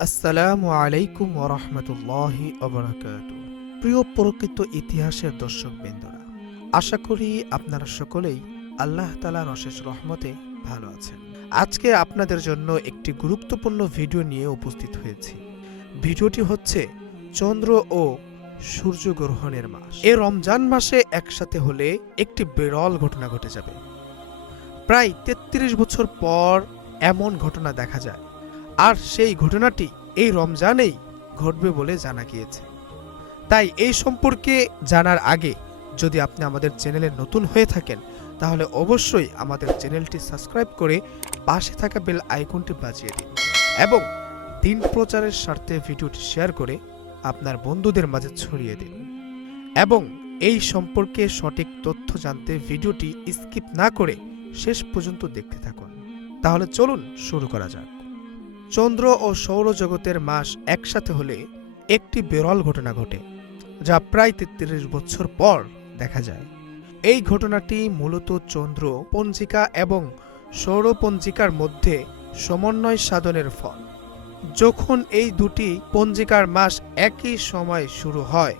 আসসালামু আলাইকুম ওরহমতুল্লাহি অবরাকাত প্রিয় প্রকৃত ইতিহাসের দর্শক বিন্দুরা আশা করি আপনারা সকলেই আল্লাহ তালার অশেষ রহমতে ভালো আছেন। আজকে আপনাদের জন্য একটি গুরুত্বপূর্ণ ভিডিও নিয়ে উপস্থিত হয়েছি। ভিডিওটি হচ্ছে চন্দ্র ও সূর্যগ্রহণের মাস। এ রমজান মাসে একসাথে হলে একটি বিরল ঘটনা ঘটে যাবে। প্রায় তেত্রিশ বছর পর এমন ঘটনা দেখা যায়। আর সেই ঘটনাটি এই রমজানেই ঘটবে বলে জানা গিয়েছে। তাই এই সম্পর্কে জানার আগে যদি আপনি আমাদের চ্যানেলে নতুন হয়ে থাকেন, তাহলে অবশ্যই আমাদের চ্যানেলটি সাবস্ক্রাইব করে পাশে থাকা বেল আইকনটি বাজিয়ে দিন এবং দিন প্রচারের স্বার্থে ভিডিওটি শেয়ার করে আপনার বন্ধুদের মাঝে ছড়িয়ে দিন এবং এই সম্পর্কে সঠিক তথ্য জানতে ভিডিওটি স্কিপ না করে শেষ পর্যন্ত দেখতে থাকুন। তাহলে চলুন শুরু করা যাক। চন্দ্র ও সৌরজগতের মাস একসাথে হলে একটি বিরল ঘটনা ঘটে, যা প্রায় তেত্রিশ বছর পর দেখা যায়। এই ঘটনাটি মূলত চন্দ্র পঞ্জিকা এবং সৌরপঞ্জিকার মধ্যে সমন্বয় সাধনের ফল। যখন এই দুটি পঞ্জিকার মাস একই সময় শুরু হয়,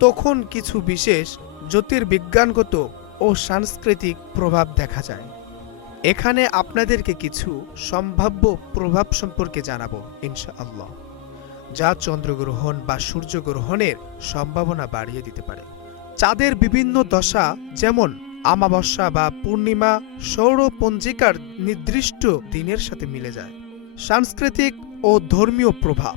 তখন কিছু বিশেষ জ্যোতির্বিজ্ঞানগত ও সাংস্কৃতিক প্রভাব দেখা যায়। এখানে আপনাদেরকে কিছু সম্ভাব্য প্রভাব সম্পর্কে জানাব, ইনশাআল্লাহ। যা চন্দ্রগ্রহণ বা সূর্যগ্রহণের সম্ভাবনা বাড়িয়ে দিতে পারে। চাঁদের বিভিন্ন দশা যেমন আমাবস্যা বা পূর্ণিমা, সৌরপঞ্জিকার নির্দিষ্ট দিনের সাথে মিলে যায়। সাংস্কৃতিক ও ধর্মীয় প্রভাব।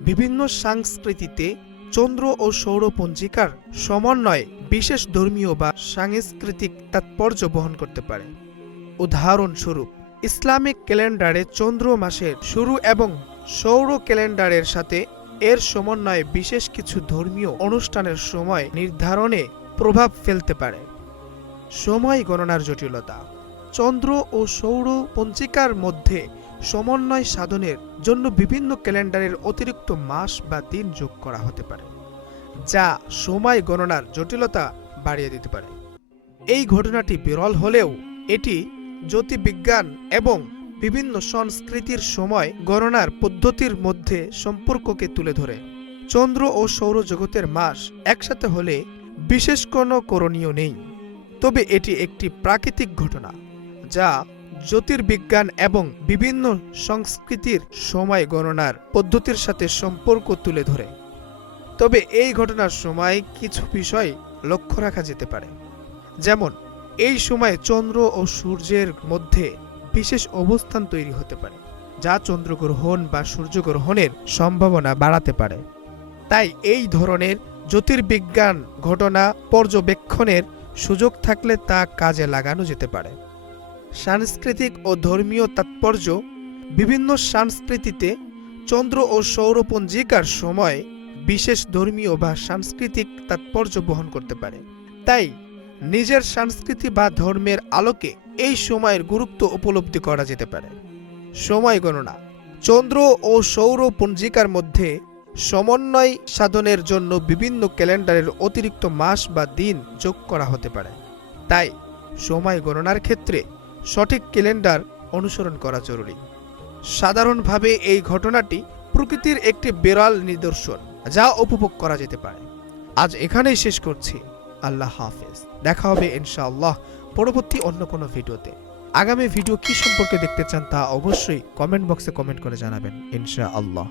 বিভিন্ন সংস্কৃতিতে চন্দ্র ও সৌরপঞ্জিকার সমন্বয়ে বিশেষ ধর্মীয় বা সাংস্কৃতিক তাৎপর্য বহন করতে পারে। উদাহরণস্বরূপ, ইসলামিক ক্যালেন্ডারে চন্দ্র মাসের শুরু এবং সৌর ক্যালেন্ডারের সাথে এর সমন্বয়ে বিশেষ কিছু ধর্মীয় অনুষ্ঠানের সময় নির্ধারণে প্রভাব ফেলতে পারে। সময় গণনার জটিলতা, চন্দ্র ও সৌর পঞ্জিকার মধ্যে সমন্বয় সাধনের জন্য বিভিন্ন ক্যালেন্ডারের অতিরিক্ত মাস বা দিন যোগ করা হতে পারে, যা সময় গণনার জটিলতা বাড়িয়ে দিতে পারে। এই ঘটনাটি বিরল হলেও এটি জ্যোতির্বিজ্ঞান এবং বিভিন্ন সংস্কৃতির সময় গণনার পদ্ধতির মধ্যে সম্পর্ককে তুলে ধরে। চন্দ্র ও সৌরজগতের মাস একসাথে হলে বিশেষ কোনো করণীয় নেই। তবে এটি একটি প্রাকৃতিক ঘটনা, যা জ্যোতির্বিজ্ঞান এবং বিভিন্ন সংস্কৃতির সময় গণনার পদ্ধতির সাথে সম্পর্ক তুলে ধরে। তবে এই ঘটনার সময় কিছু বিষয় লক্ষ্য রাখা যেতে পারে। যেমন এই সময় চন্দ্র ও সূর্যের মধ্যে বিশেষ অবস্থান তৈরি হতে পারে, যা চন্দ্রগ্রহণ বা সূর্যগ্রহণের সম্ভাবনা বাড়াতে পারে। তাই এই ধরনের জ্যোতির্বিজ্ঞান ঘটনা পর্যবেক্ষণের সুযোগ থাকলে তা কাজে লাগানো যেতে পারে। সাংস্কৃতিক ও ধর্মীয় তাৎপর্য, বিভিন্ন সংস্কৃতিতে চন্দ্র ও সৌরপঞ্জিকার সময় বিশেষ ধর্মীয় বা সাংস্কৃতিক তাৎপর্য বহন করতে পারে। তাই নিজের সংস্কৃতি বা ধর্মের আলোকে এই সময়ের গুরুত্ব উপলব্ধি করা যেতে পারে। সময় গণনা, চন্দ্র ও সৌর পঞ্জিকার মধ্যে সমন্বয় সাধনের জন্য বিভিন্ন ক্যালেন্ডারের অতিরিক্ত মাস বা দিন যোগ করা হতে পারে। তাই সময় গণনার ক্ষেত্রে সঠিক ক্যালেন্ডার অনুসরণ করা জরুরি। সাধারণভাবে এই ঘটনাটি প্রকৃতির একটি বিরল নিদর্শন যা উপভোগ করা যেতে পারে। আজ এখানেই শেষ করছি। আল্লাহ হাফেজ। দেখা হবে ইনশাআল্লাহ পরবর্তী অন্য কোনো ভিডিওতে। আগামী ভিডিও কি সম্পর্কে দেখতে চান তা অবশ্যই কমেন্ট বক্সে কমেন্ট করে জানাবেন, ইনশাআল্লাহ।